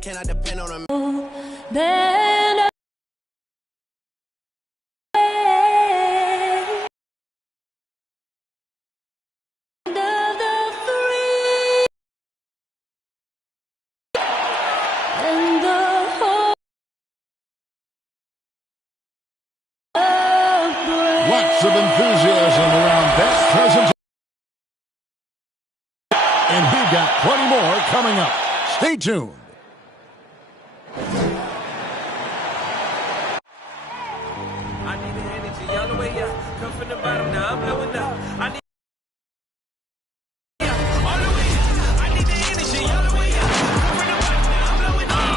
Can I depend on him? Lots of enthusiasm around that presence. And we've got plenty more coming up. Stay tuned. I need the energy, y'all the way up. Come from the bottom, now I'm blowing up. I need all the way up. I need the energy, y'all the way up. Come from the bottom, now I'm blowing up.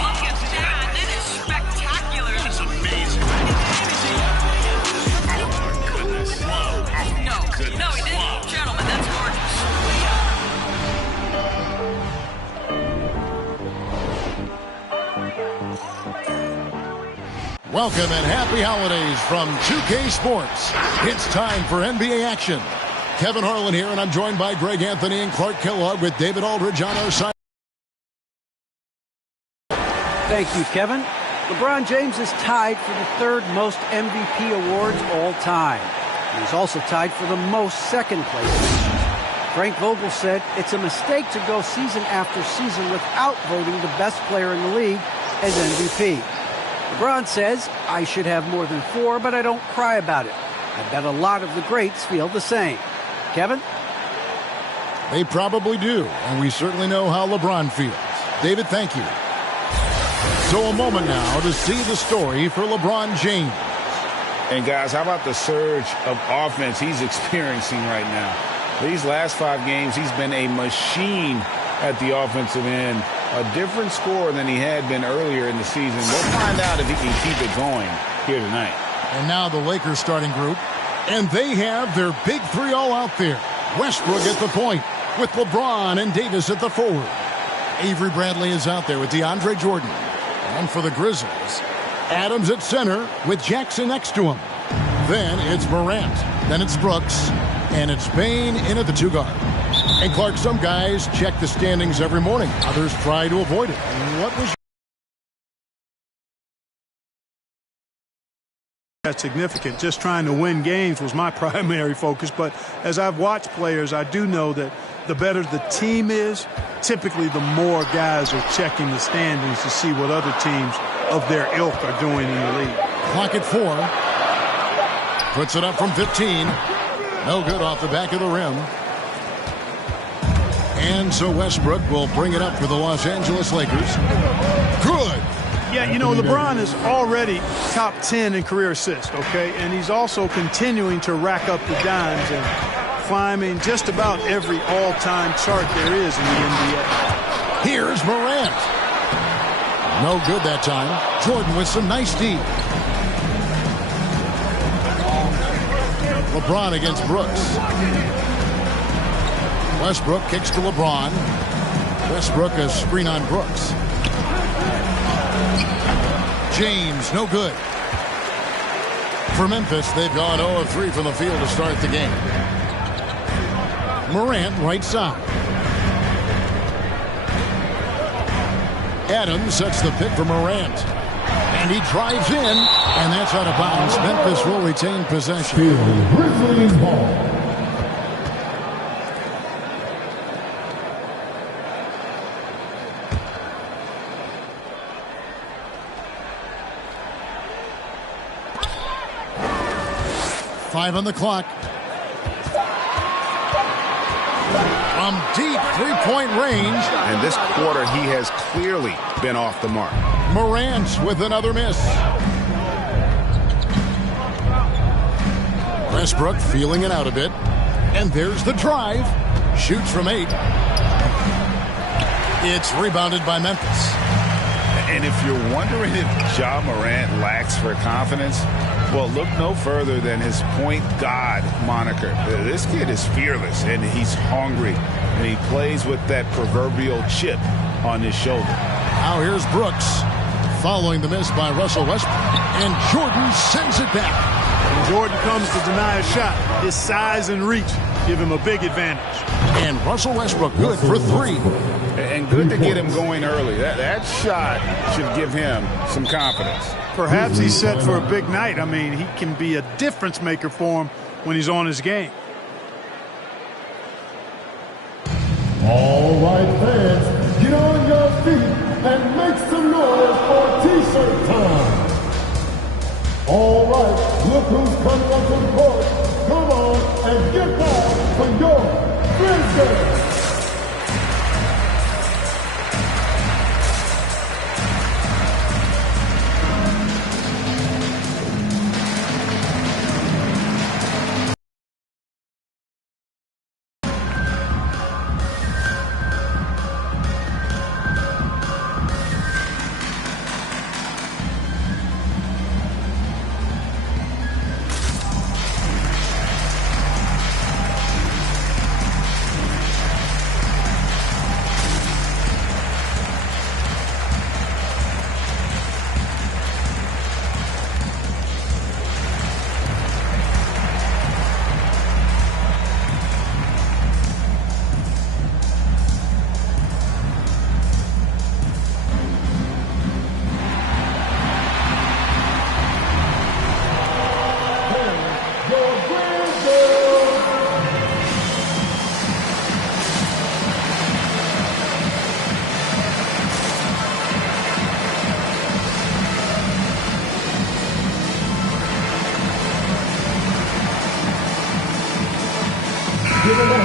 Look at that. That is spectacular. That's amazing. I need the energy, y'all the way up. Oh, my goodness. No, he didn't. Gentlemen, that's gorgeous. Welcome and happy holidays from 2K Sports. It's time for NBA action. Kevin Harlan here, and I'm joined by Greg Anthony and Clark Kellogg with David Aldridge on our side. Thank you, Kevin. LeBron James is tied for the third most MVP awards all time. He's also tied for the most second-place mentions. Frank Vogel said it's a mistake to go season after season without voting the best player in the league as MVP. LeBron says, I should have more than 4, but I don't cry about it. I bet a lot of the greats feel the same. Kevin? They probably do, and we certainly know how LeBron feels. David, thank you. So a moment now to see the story for LeBron James. And guys, how about the surge of offense he's experiencing right now? These last 5 games, he's been a machine at the offensive end. A different score than he had been earlier in the season. We'll find out if he can keep it going here tonight. And now the Lakers starting group. And they have their big 3 all out there. Westbrook at the point with LeBron and Davis at the forward. Avery Bradley is out there with DeAndre Jordan. And for the Grizzlies, Adams at center with Jackson next to him. Then it's Morant. Then it's Brooks. And it's Bane in at the 2 guard. And Clark, some guys check the standings every morning. Others try to avoid it. What was That's significant. Just trying to win games was my primary focus. But as I've watched players, I do know that the better the team is, typically the more guys are checking the standings to see what other teams of their ilk are doing in the league. Clock at 4. Puts it up from 15. No good off the back of the rim. And so Westbrook will bring it up for the Los Angeles Lakers. Good. Yeah, you know, LeBron is already top 10 in career assists, okay? And he's also continuing to rack up the dimes and climbing just about every all-time chart there is in the NBA. Here's Morant. No good that time. Jordan with some nice D. LeBron against Brooks. Westbrook kicks to LeBron. Westbrook a screen on Brooks. James, no good. For Memphis, they've gone 0 of 3 from the field to start the game. Morant, right side. Adams sets the pick for Morant. And he drives in, and that's out of bounds. Memphis will retain possession. Grizzlies ball. Five on the clock. From deep three-point range. And this quarter, he has clearly been off the mark. Morant with another miss. Westbrook feeling it out a bit. And there's the drive. Shoots from 8. It's rebounded by Memphis. And if you're wondering if Ja Morant lacks for confidence, well, look no further than his point god moniker. This kid is fearless, and he's hungry, and he plays with that proverbial chip on his shoulder. Now here's Brooks, following the miss by Russell Westbrook, and Jordan sends it back. When Jordan comes to deny a shot, his size and reach give him a big advantage. And Russell Westbrook good for 3. And good to get him going early. That shot should give him some confidence. Perhaps he's set for a big night. I mean, he can be a difference maker for him when he's on his game. All right, fans, get on your feet and make some noise for T-shirt time. All right, look who's coming up to the court. Come on and get back for your Grizzlies.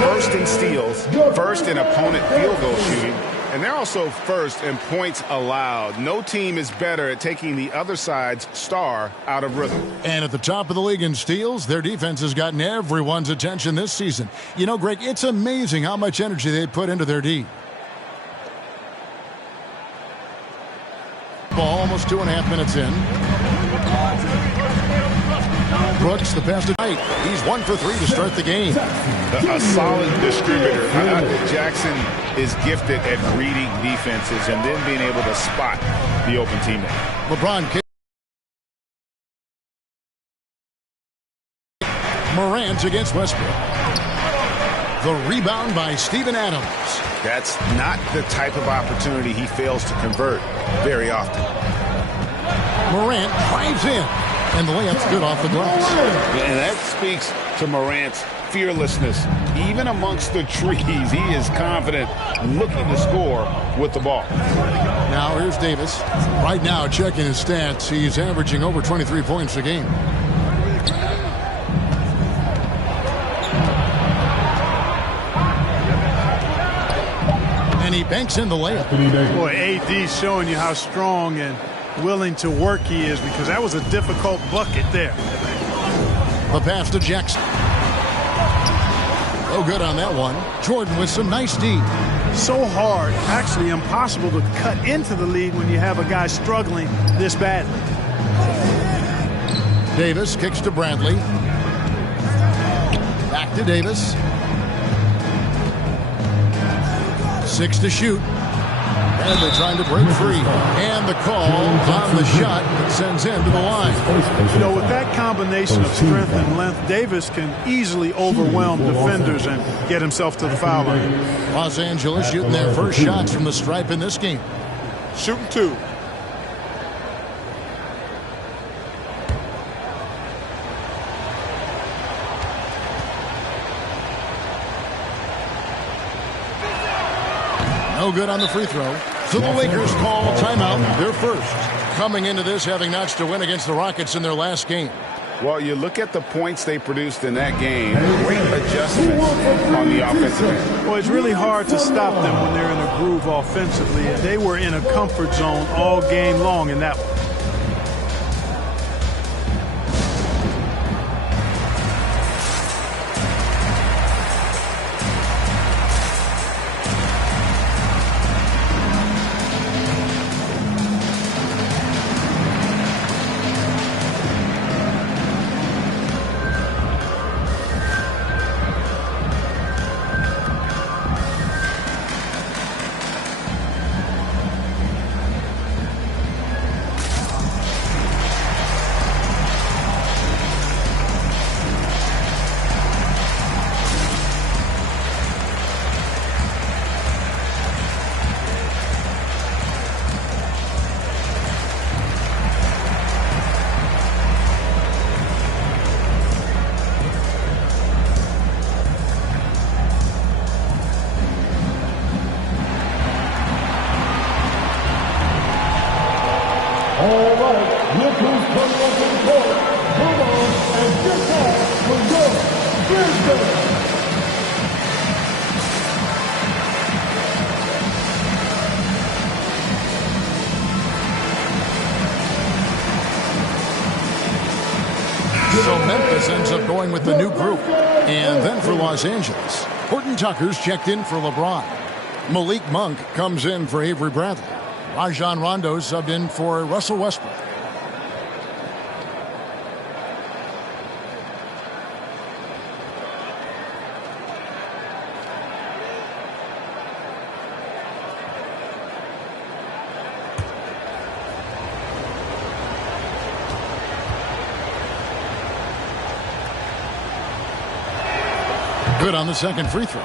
First in steals, first in opponent field goal shooting, and they're also first in points allowed. No team is better at taking the other side's star out of rhythm. And at the top of the league in steals, their defense has gotten everyone's attention this season. You know, Greg, it's amazing how much energy they put into their D. Ball almost 2.5 minutes in. Brooks, the pass to Knight. He's 1 for 3 to start the game. A solid distributor. I think Jackson is gifted at reading defenses and then being able to spot the open teammate. LeBron. Morant against Westbrook. The rebound by Steven Adams. That's not the type of opportunity he fails to convert very often. Morant drives in. And the layup's good off the glass. And that speaks to Morant's fearlessness. Even amongst the trees, he is confident, looking to score with the ball. Now here's Davis. Right now, checking his stats, he's averaging over 23 points a game. And he banks in the layup. Boy, AD's showing you how strong and willing to work he is, because that was a difficult bucket there. The pass to Jackson. Oh, good on that one. Jordan with some nice D. So hard, actually impossible to cut into the lead when you have a guy struggling this badly. Davis kicks to Bradley. Back to Davis. 6 to shoot. Bradley trying to break free. And the call on the shot that sends him to the line. You know, with that combination of strength and length, Davis can easily overwhelm defenders and get himself to the foul line. Los Angeles shooting their first shots from the stripe in this game. Shooting 2. No good on the free throw. So the Lakers call timeout. They're first. Coming into this having notched a win against the Rockets in their last game. Well, you look at the points they produced in that game. Great adjustments on the offensive end. Well, it's really hard to stop them when they're in a groove offensively. And they were in a comfort zone all game long in that one. All right, look who's coming up to the court. Come on and get back for your business. So Memphis ends up going with the new group. And then for Los Angeles, Horton Tucker's checked in for LeBron. Malik Monk comes in for Avery Bradley. Rajon Rondo subbed in for Russell Westbrook. Good on the second free throw.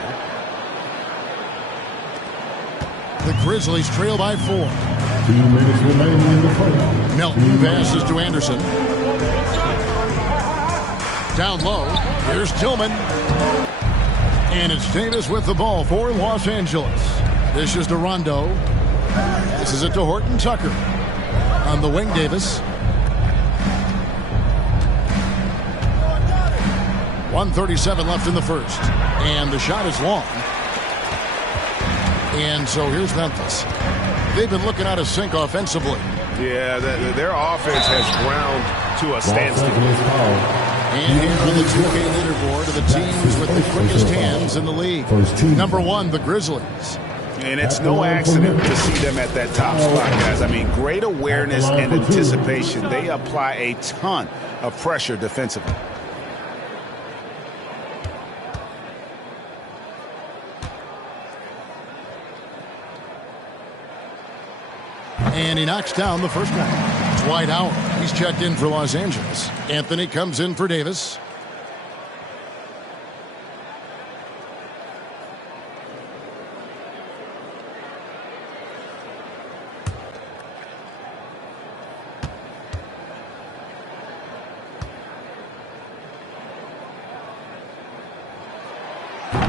The Grizzlies trail by 4. 2 minutes remaining in the first. Melton passes to Anderson. Down low. Here's Tillman. And it's Davis with the ball for Los Angeles. This is to Rondo. Passes it to Horton Tucker. On the wing, Davis. 1:37 left in the first. And the shot is long. And so here's Memphis. They've been looking out of sync offensively. Yeah, their offense has ground to a standstill. And here on the 2K leaderboard are the teams with the quickest hands in the league. Number 1, the Grizzlies. And it's no accident to see them at that top spot, guys. I mean, great awareness and anticipation. They apply a ton of pressure defensively. And he knocks down the first one. Dwight Howard. He's checked in for Los Angeles. Anthony comes in for Davis.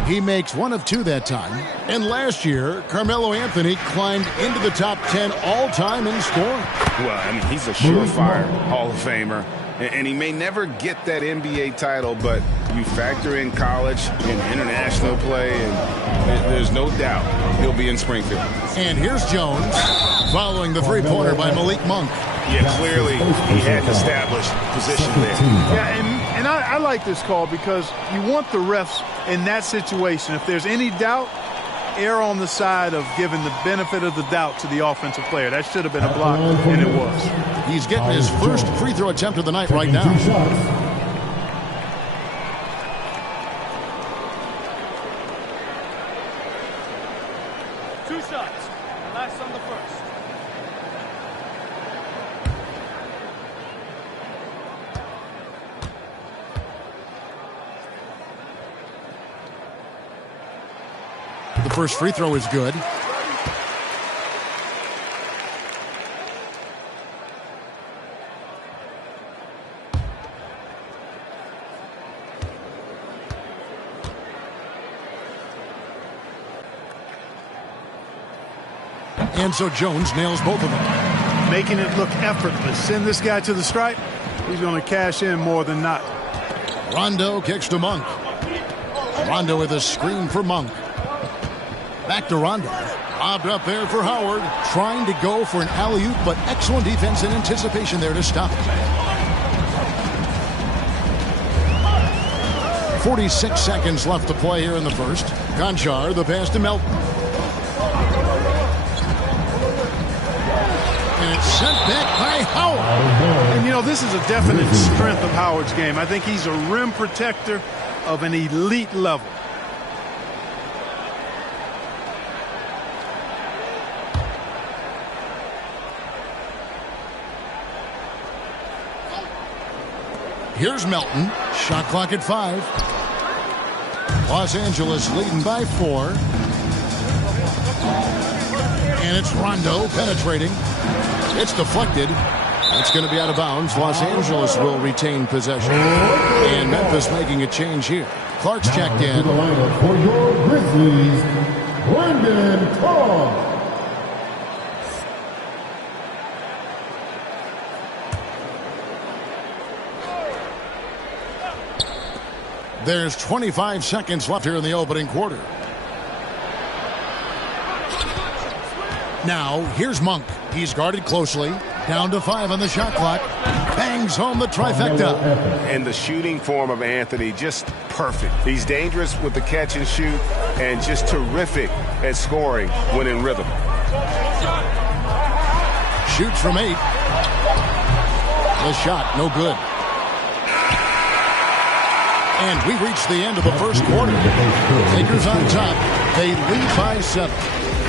He makes 1 of 2 that time. And last year, Carmelo Anthony climbed into the top 10 all-time in scoring. Well, I mean, he's a surefire Hall of Famer. And he may never get that NBA title, but you factor in college and international play, and there's no doubt he'll be in Springfield. And here's Jones, following the three-pointer by Malik Monk. Yeah, clearly he had an established position there. Yeah, and I like this call because you want the refs in that situation. If there's any doubt, err on the side of giving the benefit of the doubt to the offensive player. That should have been a block, and it was. He's getting his first free throw attempt of the night right now. 2 shots. Two shots. Last on the first. The first free throw is good. And so Jones nails both of them. Making it look effortless. Send this guy to the stripe. He's going to cash in more than not. Rondo kicks to Monk. Rondo with a screen for Monk. Back to Rondo. Lobbed up there for Howard. Trying to go for an alley-oop, but excellent defense and anticipation there to stop it. 46 seconds left to play here in the first. Conchar, the pass to Melton. And it's sent back by Howard. And, you know, this is a definite strength of Howard's game. I think he's a rim protector of an elite level. Here's Melton. Shot clock at 5. Los Angeles leading by 4. And it's Rondo penetrating. It's deflected. It's going to be out of bounds. Los Angeles will retain possession. And Memphis making a change here. Clark's checked in. The lineup for your Grizzlies, Brandon Clark. There's 25 seconds left here in the opening quarter. Now, here's Monk. He's guarded closely. Down to 5 on the shot clock. Bangs home the trifecta. And the shooting form of Anthony, just perfect. He's dangerous with the catch and shoot and just terrific at scoring when in rhythm. Shoots from 8. The shot, no good. And we reach the end of the first quarter. Lakers on top. They lead by 7.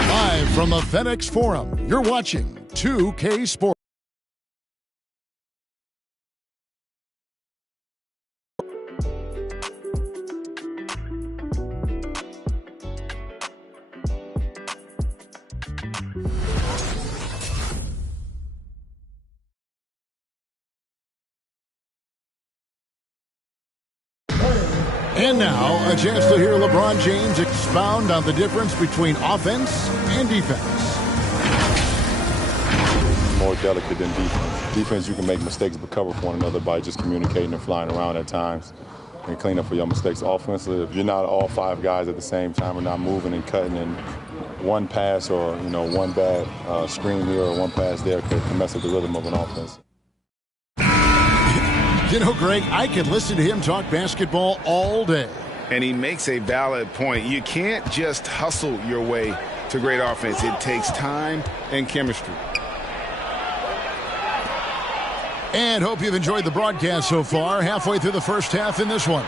Live from the FedEx Forum, you're watching 2K Sports. And now, a chance to hear LeBron James expound on the difference between offense and defense. More delicate than defense. Defense, you can make mistakes but cover for one another by just communicating and flying around at times and clean up for your mistakes. Offensively, if you're not all 5 guys at the same time or not moving and cutting, and one pass or one bad screen here or one pass there can mess up the rhythm of an offense. You know, Greg, I could listen to him talk basketball all day. And he makes a valid point. You can't just hustle your way to great offense. It takes time and chemistry. And hope you've enjoyed the broadcast so far. Halfway through the first half in this one.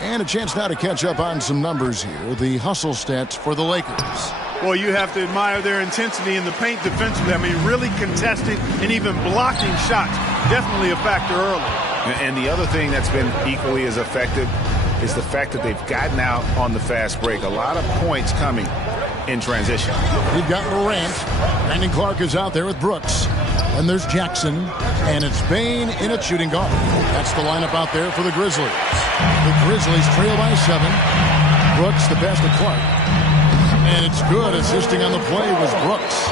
And a chance now to catch up on some numbers here. The hustle stats for the Lakers. Well, you have to admire their intensity in the paint defensively. I mean, really contesting and even blocking shots. Definitely a factor early. And the other thing that's been equally as effective is the fact that they've gotten out on the fast break. A lot of points coming in transition. We've got Morant. Brandon Clark is out there with Brooks. And there's Jackson. And it's Bane in at shooting guard. That's the lineup out there for the Grizzlies. The Grizzlies trail by 7. Brooks, the pass to Clark. And it's good. Assisting on the play was Brooks.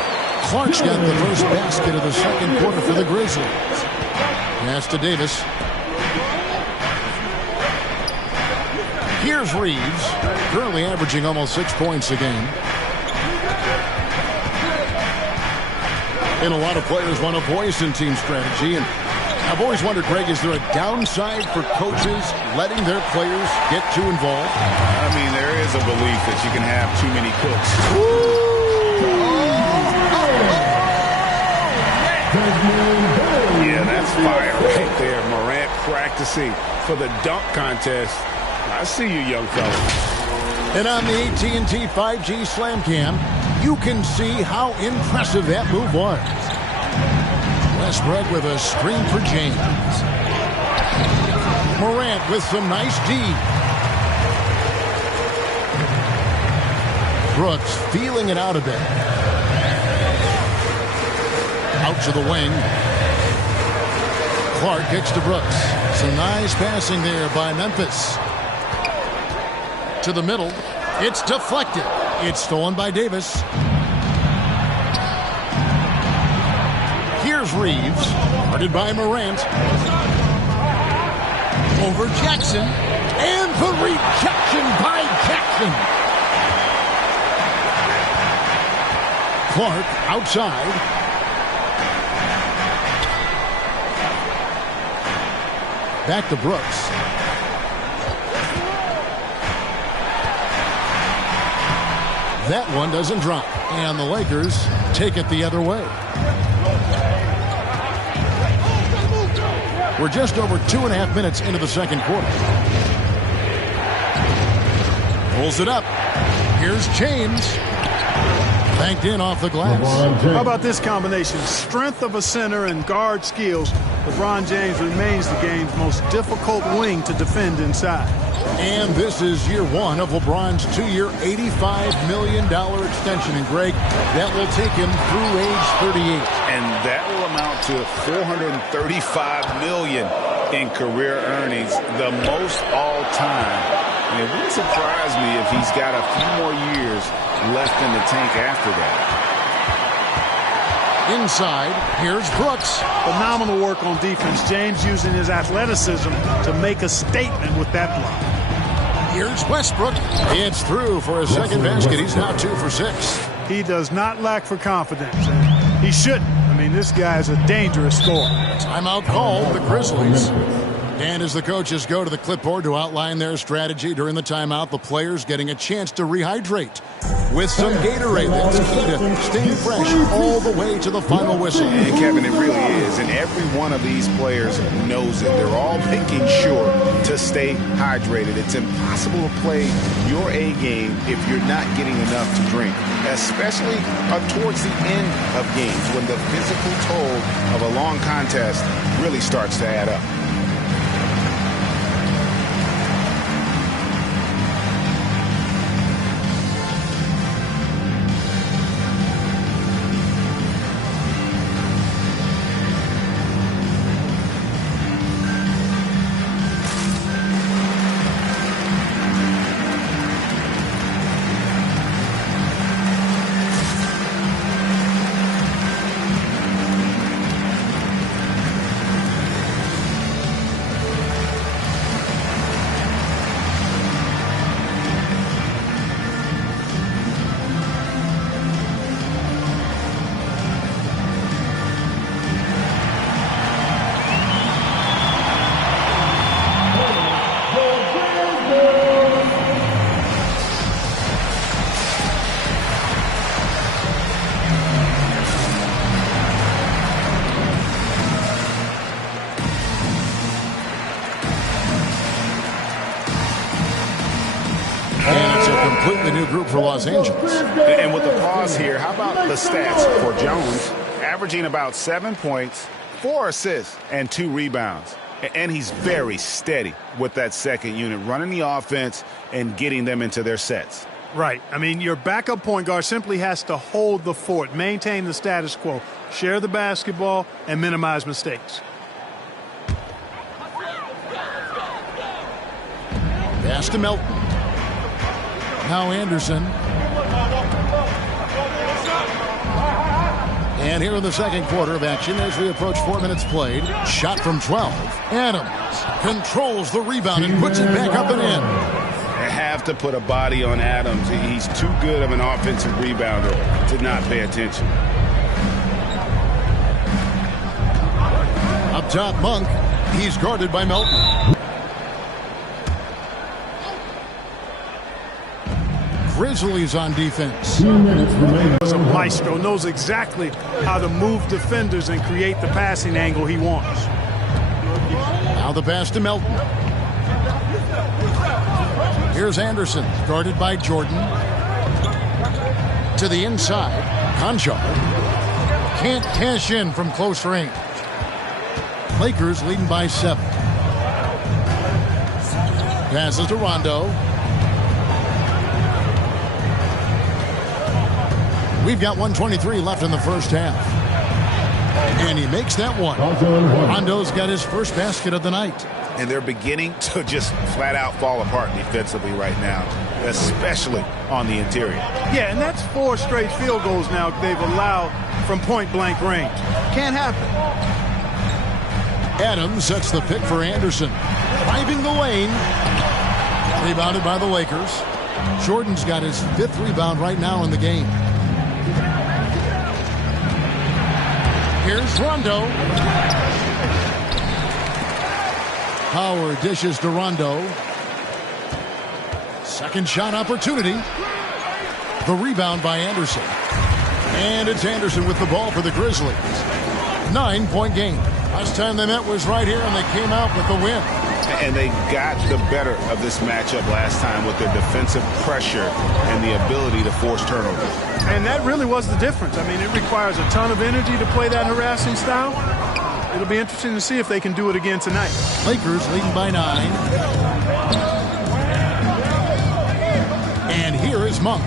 Clark's got the first basket of the second quarter for the Grizzlies. Pass to Davis. Here's Reeves, currently averaging almost 6 points a game. And a lot of players want a voice in team strategy. And I've always wondered, Greg, is there a downside for coaches letting their players get too involved? I mean, there is a belief that you can have too many cooks. Yeah, that's fire right there. Morant practicing for the dunk contest. I see you, young fella. And on the AT&T 5G Slam Cam, you can see how impressive that move was. Westbrook with a screen for James. Morant with some nice D. Brooks feeling it out a bit. Out to the wing. Clark kicks to Brooks. Some nice passing there by Memphis. To the middle. It's deflected. It's stolen by Davis. Here's Reeves. Guarded by Morant. Over Jackson. And the rejection by Jackson. Clark outside. Back to Brooks. That one doesn't drop. And the Lakers take it the other way. We're just over 2.5 minutes into the second quarter. Pulls it up. Here's James. Banked in off the glass. How about this combination? Strength of a center and guard skills. LeBron James remains the game's most difficult wing to defend inside. And this is year 1 of LeBron's 2-year, $85 million extension. And Greg, that will take him through age 38. And that will amount to $435 million in career earnings, the most all time. And it wouldn't surprise me if he's got a few more years left in the tank after that. Inside, here's Brooks. Phenomenal work on defense. James using his athleticism to make a statement with that block. Here's Westbrook. It's through for his second basket. He's now 2 for 6. He does not lack for confidence, and he shouldn't. I mean, this guy's a dangerous scorer. Timeout called, the Grizzlies. And as the coaches go to the clipboard to outline their strategy during the timeout, the players getting a chance to rehydrate with some Gatorade. That's key to staying fresh all the way to the final whistle. And Kevin, it really is. And every one of these players knows it. They're all making sure to stay hydrated. It's impossible to play your A game if you're not getting enough to drink, especially towards the end of games when the physical toll of a long contest really starts to add up. Completely new group for Los Angeles. And with the pause here, how about the stats for Jones? Averaging about 7 points, 4 assists, and 2 rebounds. And he's very steady with that second unit, running the offense and getting them into their sets. Right. I mean, your backup point guard simply has to hold the fort, maintain the status quo, share the basketball, and minimize mistakes. Pass to Melton. Now Anderson. And here in the second quarter of action as we approach 4 minutes played. Shot from 12. Adams controls the rebound and puts it back up and in. They have to put a body on Adams. He's too good of an offensive rebounder to not pay attention. Up top, Monk. He's guarded by Melton. Grizzlies on defense. He's a maestro, knows exactly how to move defenders and create the passing angle he wants. Now the pass to Melton. Here's Anderson, guarded by Jordan. To the inside, Conchar. Can't cash in from close range. Lakers leading by 7. Passes to Rondo. We've got 1:23 left in the first half. And he makes that one. Rondo's got his first basket of the night. And they're beginning to just flat out fall apart defensively right now, especially on the interior. Yeah, and that's 4 straight field goals now they've allowed from point-blank range. Can't happen. Adams sets the pick for Anderson. Driving the lane. Rebounded by the Lakers. Jordan's got his 5th rebound right now in the game. Here's Rondo. Howard dishes to Rondo. Second shot opportunity. The rebound by Anderson. And it's Anderson with the ball for the Grizzlies. 9-point game. Last time they met was right here, and they came out with the win. And they got the better of this matchup last time with their defensive pressure and the ability to force turnovers. And that really was the difference. I mean, it requires a ton of energy to play that harassing style. It'll be interesting to see if they can do it again tonight. Lakers leading by 9. And here is Monk.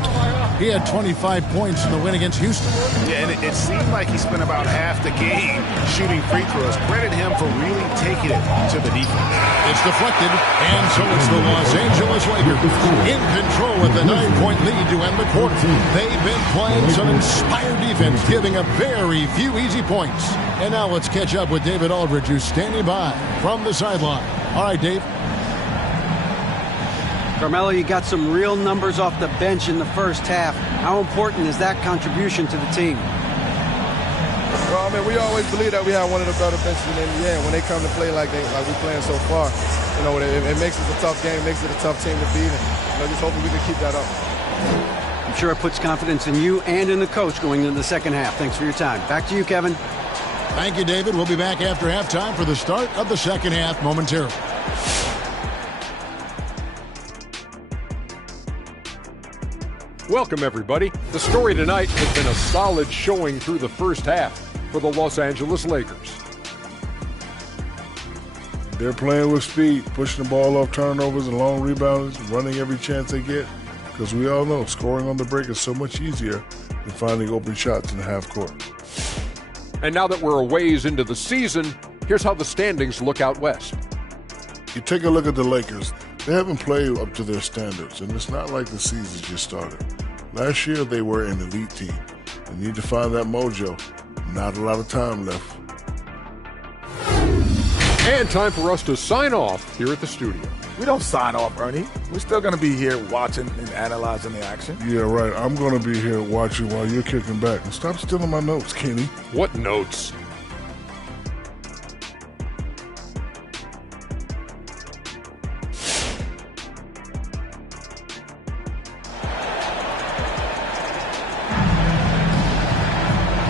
He had 25 points in the win against Houston. Yeah, and it seemed like he spent about half the game shooting free throws. Credit him for really taking it to the defense. It's deflected, and so it's the Los Angeles Lakers in control with a 9-point lead to end the quarter. They've been playing some inspired defense, giving up very few easy points. And now let's catch up with David Aldridge, who's standing by from the sideline. All right, Dave. Carmelo, you got some real numbers off the bench in the first half. How important is that contribution to the team? Well, I mean, we always believe that we have one of the better benches in the NBA. When they come to play like we're playing so far, you know, it makes it a tough game, makes it a tough team to beat. And just hoping we can keep that up. I'm sure it puts confidence in you and in the coach going into the second half. Thanks for your time. Back to you, Kevin. Thank you, David. We'll be back after halftime for the start of the second half momentarily. Welcome, everybody. The story tonight has been a solid showing through the first half for the Los Angeles Lakers. They're playing with speed, pushing the ball off turnovers and long rebounds, running every chance they get, because we all know scoring on the break is so much easier than finding open shots in the half court. And now that we're a ways into the season, here's how the standings look out west. You take a look at the Lakers. They haven't played up to their standards, and it's not like the season just started. Last year, they were an elite team. They need to find that mojo. Not a lot of time left. And time for us to sign off here at the studio. We don't sign off, Ernie. We're still going to be here watching and analyzing the action. Yeah, right. I'm going to be here watching while you're kicking back. And stop stealing my notes, Kenny. What notes?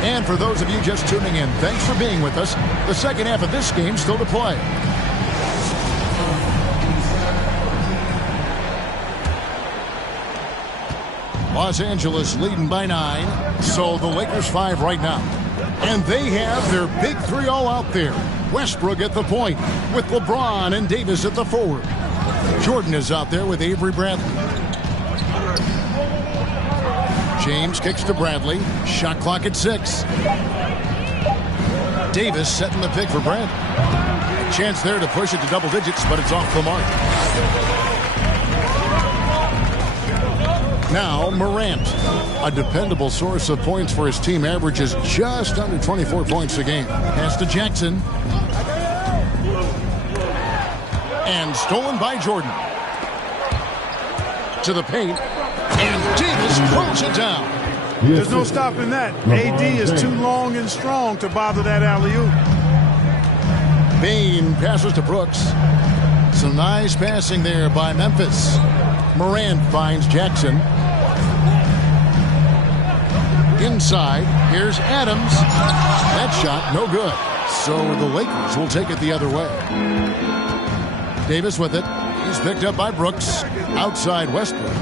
And for those of you just tuning in, thanks for being with us. The second half of this game still to play. Los Angeles leading by 9, so the Lakers 5 right now. And they have their big three all out there. Westbrook at the point with LeBron and Davis at the forward. Jordan is out there with Avery Bradley. James kicks to Bradley. Shot clock at 6. Davis setting the pick for Bradley. A chance there to push it to double digits, but it's off the mark. Now Morant, a dependable source of points for his team, averages just under 24 points a game. Pass to Jackson. And stolen by Jordan. To the paint. And Davis throws it down. There's no stopping that. AD is too long and strong to bother that alley-oop. Bain passes to Brooks. Some nice passing there by Memphis. Morant finds Jackson. Inside, here's Adams. That shot, no good. So the Lakers will take it the other way. Davis with it. He's picked up by Brooks. Outside Westbrook.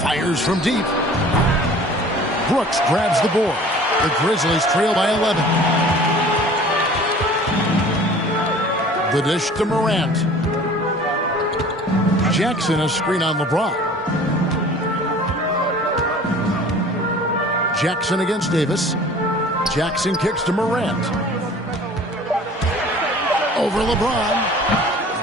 Fires from deep. Brooks grabs the board. The Grizzlies trail by 11. The dish to Morant. Jackson a screen on LeBron. Jackson against Davis. Jackson kicks to Morant. Over LeBron.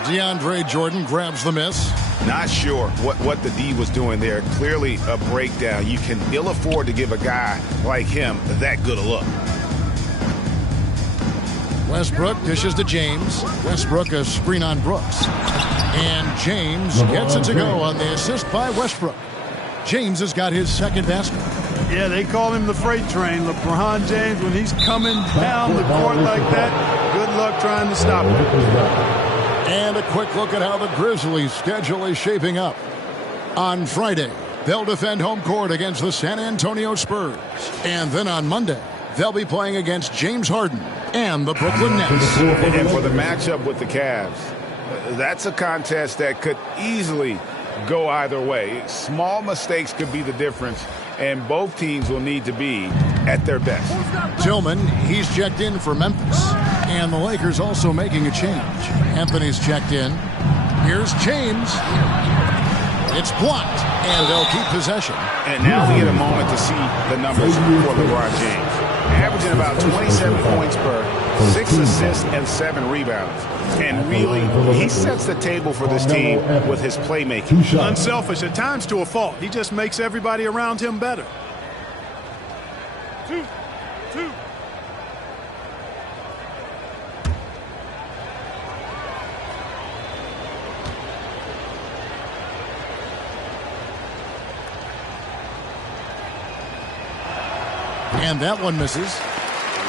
DeAndre Jordan grabs the miss. Not sure what the D was doing there. Clearly a breakdown. You can ill afford to give a guy like him that good a look. Westbrook dishes to James. Westbrook a screen on Brooks. And James gets it to go on the assist by Westbrook. James has got his second basket. Yeah, they call him the freight train. LeBron James, when he's coming down the court like that, good luck trying to stop him. And a quick look at how the Grizzlies' schedule is shaping up. On Friday, they'll defend home court against the San Antonio Spurs. And then on Monday, they'll be playing against James Harden and the Brooklyn Nets. And for the matchup with the Cavs, that's a contest that could easily go either way. Small mistakes could be the difference, and both teams will need to be at their best. Tillman, he's checked in for Memphis. And the Lakers also making a change. Anthony's checked in. Here's James. It's blocked, and they'll keep possession. And now we get a moment to see the numbers for LeBron James. Averaging about 27 points per 6 assists and 7 rebounds. And really, he sets the table for this team with his playmaking. Unselfish, at times to a fault. He just makes everybody around him better. Two. And that one misses.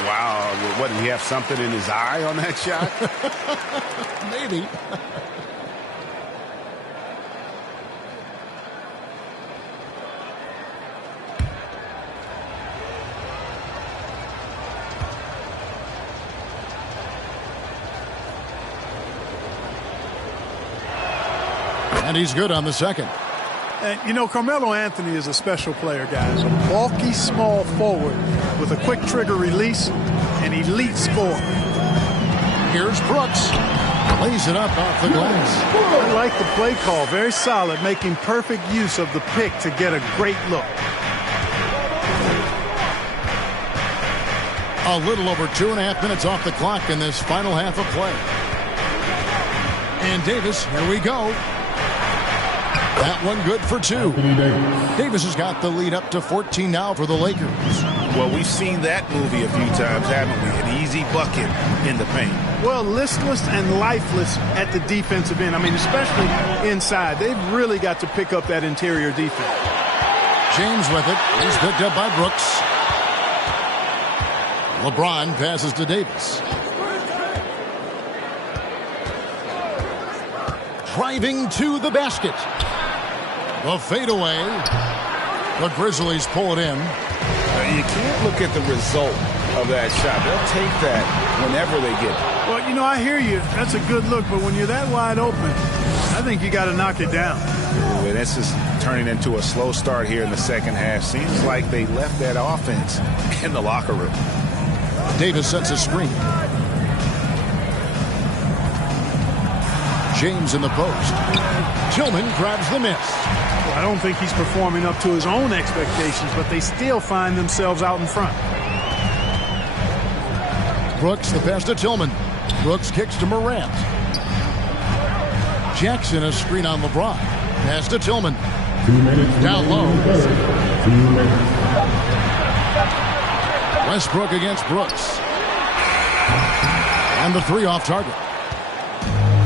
Wow. What, did he have something in his eye on that shot? Maybe. And he's good on the second. And, you know, Carmelo Anthony is a special player, guys. A bulky, small forward with a quick trigger release, an elite scorer. Here's Brooks. Lays it up off the glass. I like the play call. Very solid, making perfect use of the pick to get a great look. A little over 2.5 minutes off the clock in this final half of play. And Davis, here we go. That one good for 2. Davis has got the lead up to 14 now for the Lakers. Well, we've seen that movie a few times, haven't we? An easy bucket in the paint. Well, listless and lifeless at the defensive end. I mean, especially inside. They've really got to pick up that interior defense. James with it. He's picked up by Brooks. LeBron passes to Davis. Driving to the basket. The fadeaway. The Grizzlies pull it in. You can't look at the result of that shot. They'll take that whenever they get it. Well, you know, I hear you. That's a good look, but when you're that wide open, I think you got to knock it down. Ooh, and this is turning into a slow start here in the second half. Seems like they left that offense in the locker room. Davis sets a screen. James in the post. Tillman grabs the miss. Well, I don't think he's performing up to his own expectations, but they still find themselves out in front. Brooks, the pass to Tillman. Brooks kicks to Morant. Jackson, a screen on LeBron. Pass to Tillman. 2 minutes. Down low. 2 minutes. Westbrook against Brooks. And the 3 off target.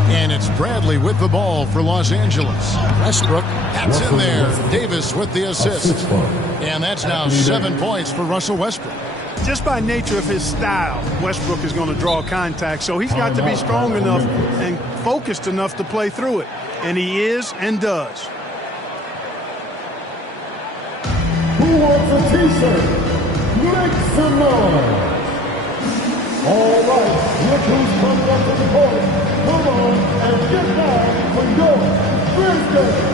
And it's Bradley with the ball for Los Angeles. Westbrook, that's in there. Davis with the assist. And that's now 7 points for Russell Westbrook. Just by nature of his style, Westbrook is going to draw contact, so he's got to be strong enough and focused enough to play through it. And he is and does. Who wants a t-shirt? Make some noise. All right, look who's coming up to the court. Come on and get down for your Grizzlies.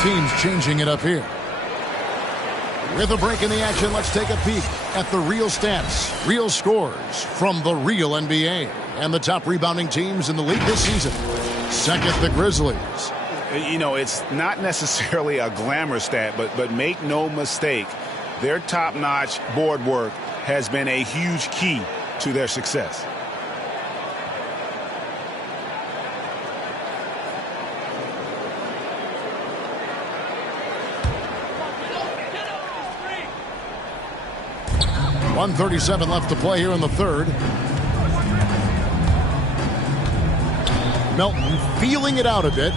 Teams changing it up here. With a break in the action, let's take a peek at the real stats, real scores from the real NBA. And the top rebounding teams in the league this season. Second, the Grizzlies. You know, it's not necessarily a glamour stat, but make no mistake, their top-notch board work has been a huge key to their success. .137 left to play here in the third. Melton feeling it out a bit.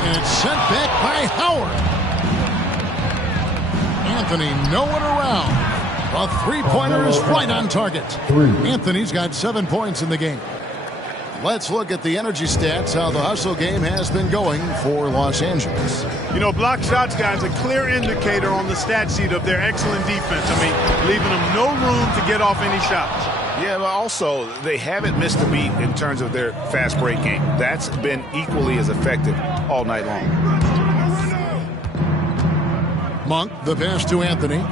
And it's sent back by Howard. Anthony nowhere around. A three-pointer is right on target. Anthony's got 7 points in the game. Let's look at the energy stats, how the hustle game has been going for Los Angeles. You know, block shots, guys, a clear indicator on the stat sheet of their excellent defense. I mean, leaving them no room to get off any shots. Yeah, but also, they haven't missed a beat in terms of their fast break game. That's been equally as effective all night long. Monk, the pass to Anthony.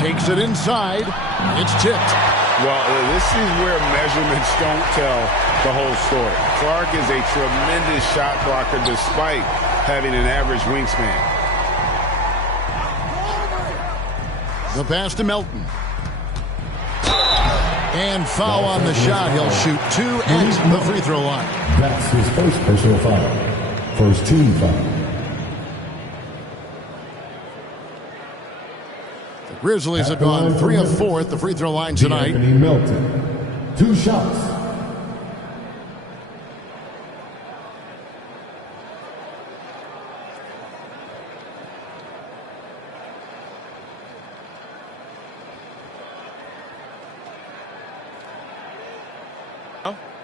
Takes it inside. It's tipped. Well, this is where measurements don't tell the whole story. Clark is a tremendous shot blocker despite having an average wingspan. The pass to Melton. And foul on the shot. He'll shoot 2 at the free throw line. That's his first personal foul. First team foul. Grizzlies have gone 3 of 4 at the free throw line tonight. Melton, 2 shots.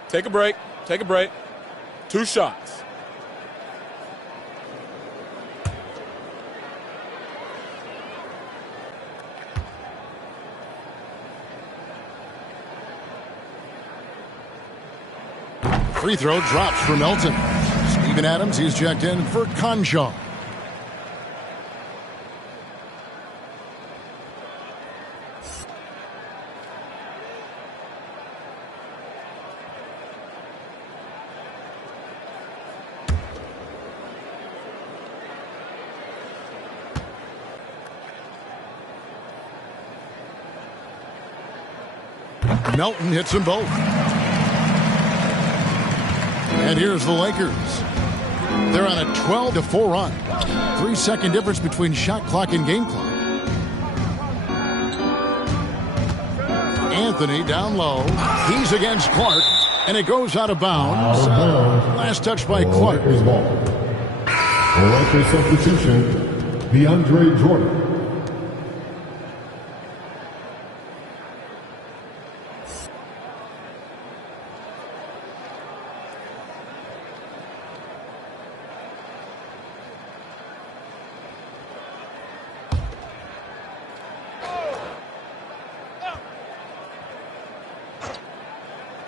Take a break. Take a break. 2 shots. Free throw drops for Melton. Steven Adams, he's checked in for Conjo. Melton hits them both. And here's the Lakers. They're on a 12-4 run. 3-second difference between shot clock and game clock. Anthony down low. He's against Clark. And it goes out of bounds. Last touch by Clark. Lakers substitution, DeAndre Jordan.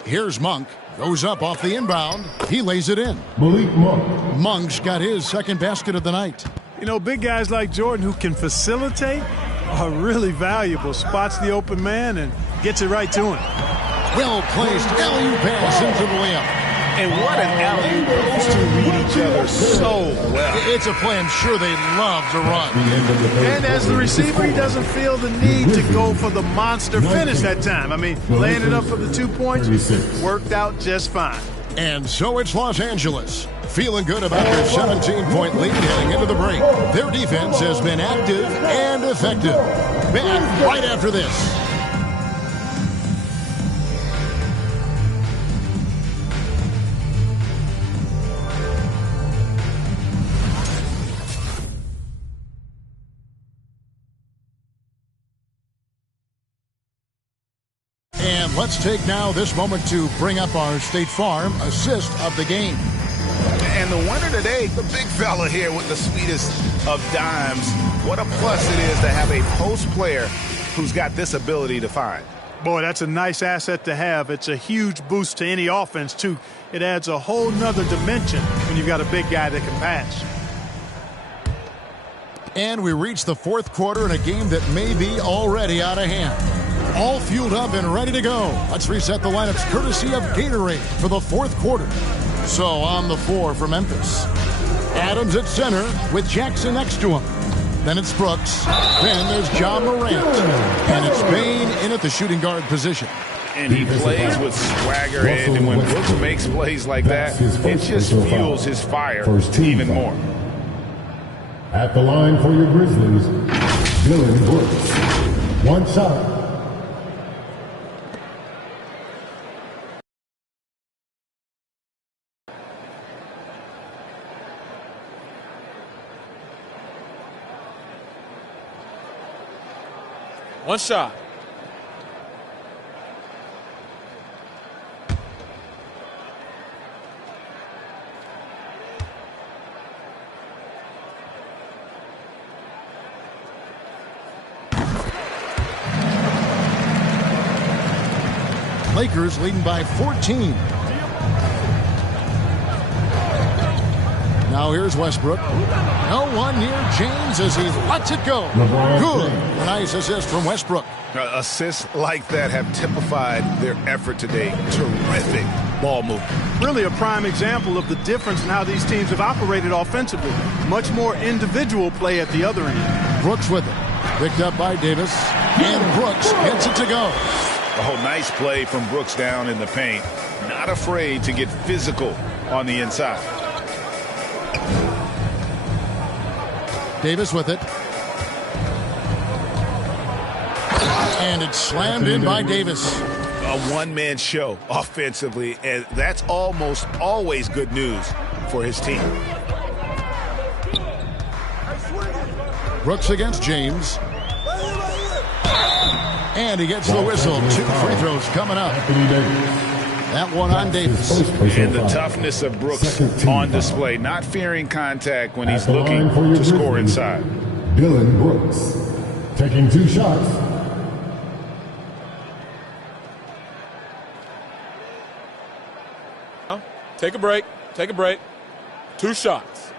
Here's Monk. Goes up off the inbound. He lays it in. Malik Monk. Monk's got his second basket of the night. You know, big guys like Jordan who can facilitate are really valuable. Spots the open man and gets it right to him. Well-placed alley-oop pass into the layup. And what an alley-oop. Those two read each other so well. It's a play I'm sure they love to run. And as the receiver, he doesn't feel the need to go for the monster finish that time. I mean, laying it up for the 2 points worked out just fine. And so it's Los Angeles. Feeling good about their 17-point lead heading into the break. Their defense has been active and effective. Back right after this. And let's take now this moment to bring up our State Farm assist of the game. And the winner today, the big fella here with the sweetest of dimes. What a plus it is to have a post player who's got this ability to find. Boy, that's a nice asset to have. It's a huge boost to any offense, too. It adds a whole nother dimension when you've got a big guy that can pass. And we reach the fourth quarter in a game that may be already out of hand. All fueled up and ready to go. Let's reset the lineups courtesy of Gatorade for the fourth quarter. So on the floor for Memphis, Adams at center with Jackson next to him. Then it's Brooks. Then there's John Morant. And it's Bain in at the shooting guard position. And he plays with swagger, and when Brooks makes plays like that, it just fuels his fire even more. At the line for your Grizzlies, Dylan Brooks. One shot. One shot. Lakers leading by 14. Now here's Westbrook. No one near James as he lets it go. Good. Nice assist from Westbrook. Assists like that have typified their effort today. Terrific ball movement. Really a prime example of the difference in how these teams have operated offensively. Much more individual play at the other end. Brooks with it. Picked up by Davis. And Brooks gets it to go. Oh, nice play from Brooks down in the paint. Not afraid to get physical on the inside. Davis with it. And it's slammed in by Davis. A one-man show offensively, and that's almost always good news for his team. Brooks against James. And he gets the whistle. 2 free throws coming up. That one on Davis. And the toughness of Brooks on display, not fearing contact when he's looking to score inside. Dylan Brooks taking 2 shots. Take a break. Take a break. 2 shots.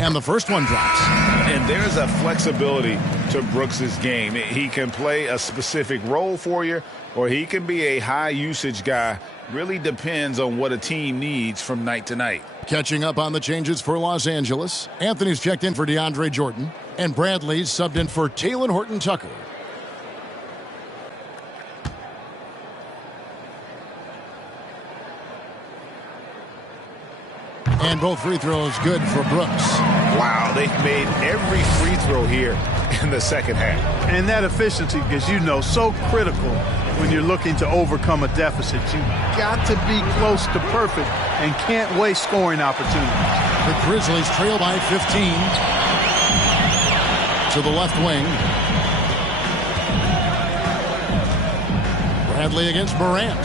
And the first one drops. And there's a flexibility to Brooks's game. He can play a specific role for you, or he can be a high-usage guy. Really depends on what a team needs from night to night. Catching up on the changes for Los Angeles. Anthony's checked in for DeAndre Jordan. And Bradley's subbed in for Talen Horton-Tucker. And both free throws good for Brooks. Wow, they've made every free throw here in the second half. And that efficiency, because you know, so critical when you're looking to overcome a deficit. You got to be close to perfect and can't waste scoring opportunities. The Grizzlies trail by 15. To the left wing. Bradley against Morant.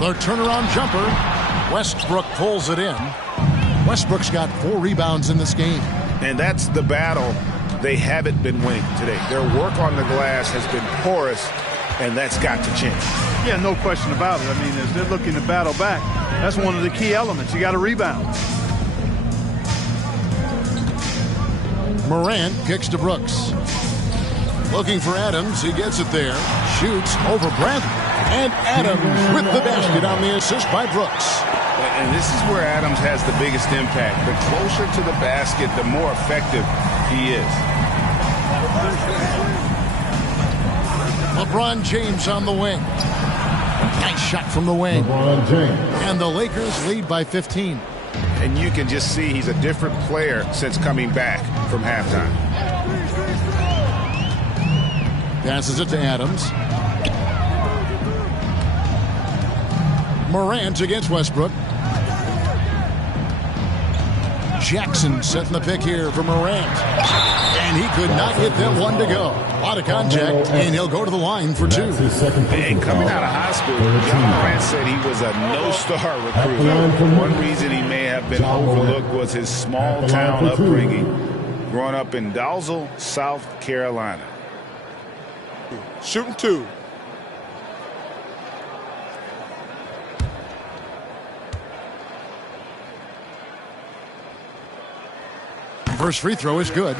The turnaround jumper. Westbrook pulls it in. Westbrook's got 4 rebounds in this game. And that's the battle they haven't been winning today. Their work on the glass has been porous, and that's got to change. Yeah, no question about it. I mean, as they're looking to battle back, that's one of the key elements. You got to rebound. Morant kicks to Brooks. Looking for Adams. He gets it there. Shoots over Bradley. And Adams with the basket on the assist by Brooks. And this is where Adams has the biggest impact. The closer to the basket, the more effective he is. LeBron James on the wing. Nice shot from the wing. LeBron James. And the Lakers lead by 15. And you can just see he's a different player since coming back from halftime. Passes it to Adams. Morant against Westbrook. Jackson setting the pick here for Morant. And he could not get that one to go. A lot of contact, and he'll go to the line for 2. And coming out of high school, John Morant said he was a no-star recruit. One reason he may have been overlooked was his small-town upbringing. growing up in Dalzell, South Carolina. Shooting 2. First free throw is good.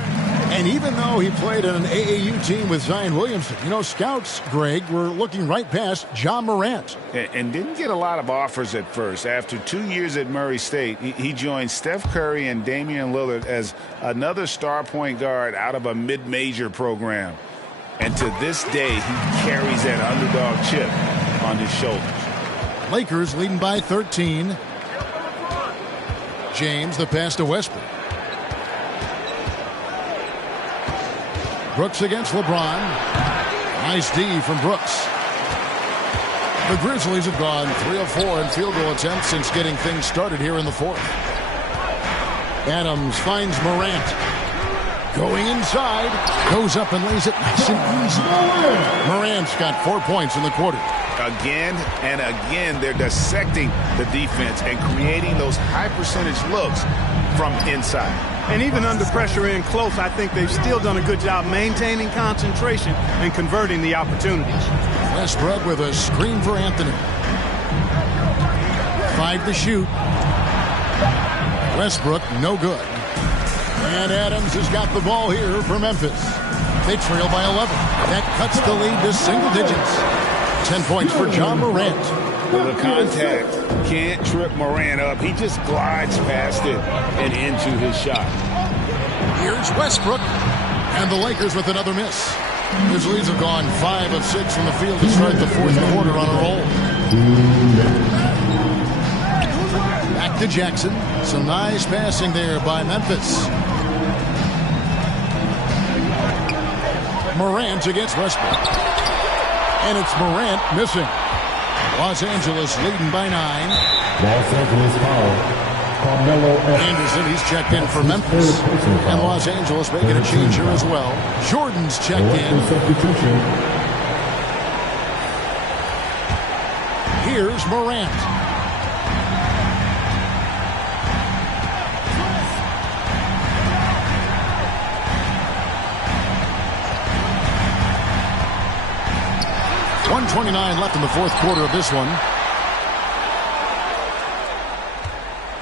And even though he played on an AAU team with Zion Williamson, you know, scouts, Greg, were looking right past John Morant. And didn't get a lot of offers at first. After 2 years at Murray State, he joined Steph Curry and Damian Lillard as another star point guard out of a mid-major program. And to this day, he carries that underdog chip on his shoulders. Lakers leading by 13. James, the pass to Westbrook. Brooks against LeBron. Nice D from Brooks. The Grizzlies have gone 3 of 4 in field goal attempts since getting things started here in the fourth. Adams finds Morant. Going inside. Goes up and lays it nice and easy. Morant's got 4 points in the quarter. Again and again, they're dissecting the defense and creating those high percentage looks from inside. And even under pressure in close, I think they've still done a good job maintaining concentration and converting the opportunities. Westbrook with a screen for Anthony. 5 to shoot. Westbrook, no good. And Adams has got the ball here for Memphis. They trail by 11. That cuts the lead to single digits. 10 points for John Morant. Well, the contact can't trip Morant up. He just glides past it and into his shot. Here's Westbrook. And the Lakers with another miss. Grizzlies have gone 5 of 6 from the field to start the fourth quarter on a roll. Back to Jackson. Some nice passing there by Memphis. Morant against Westbrook. And it's Morant missing. Los Angeles leading by 9. Los Angeles foul. Carmelo Anderson, he's checked in for Memphis. And Los Angeles making a change here as well. Jordan's checked in. Here's Morant. .129 left in the fourth quarter of this one.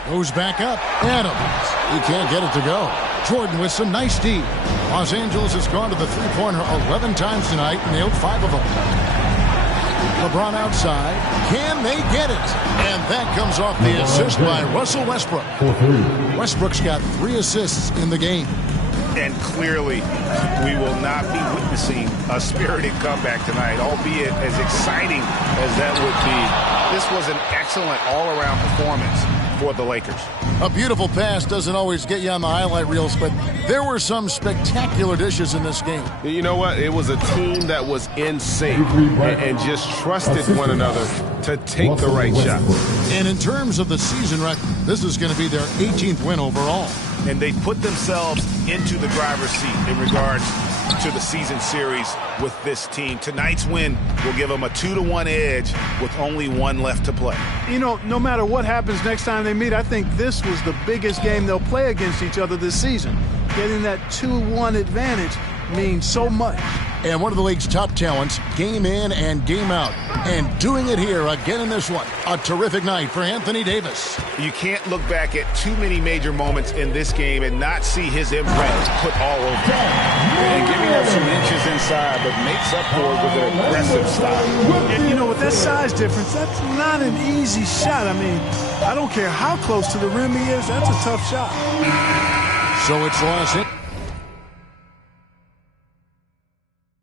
Goes back up. Adams. He can't get it to go. Jordan with some nice D. Los Angeles has gone to the three-pointer 11 times tonight, nailed 5 of them. LeBron outside. Can they get it? And that comes off the assist by Russell Westbrook. Westbrook's got 3 assists in the game. And clearly, we will not be witnessing a spirited comeback tonight, albeit as exciting as that would be. This was an excellent all-around performance for the Lakers. A beautiful pass doesn't always get you on the highlight reels, but there were some spectacular dishes in this game. You know what? It was a team that was in sync and just trusted one another to take the right shot. And in terms of the season record, this is going to be their 18th win overall. And they put themselves into the driver's seat in regards to the season series with this team. Tonight's win will give them a 2-1 edge with only 1 left to play. You know, no matter what happens next time they meet, I think this was the biggest game they'll play against each other this season. Getting that 2-1 advantage means so much. And one of the league's top talents, game in and game out. And doing it here again in this one. A terrific night for Anthony Davis. You can't look back at too many major moments in this game and not see his imprint put all over it. And giving up some inches inside, but makes up for it with an aggressive style. And you know, with that size difference, that's not an easy shot. I mean, I don't care how close to the rim he is, that's a tough shot. So it's Los Angeles.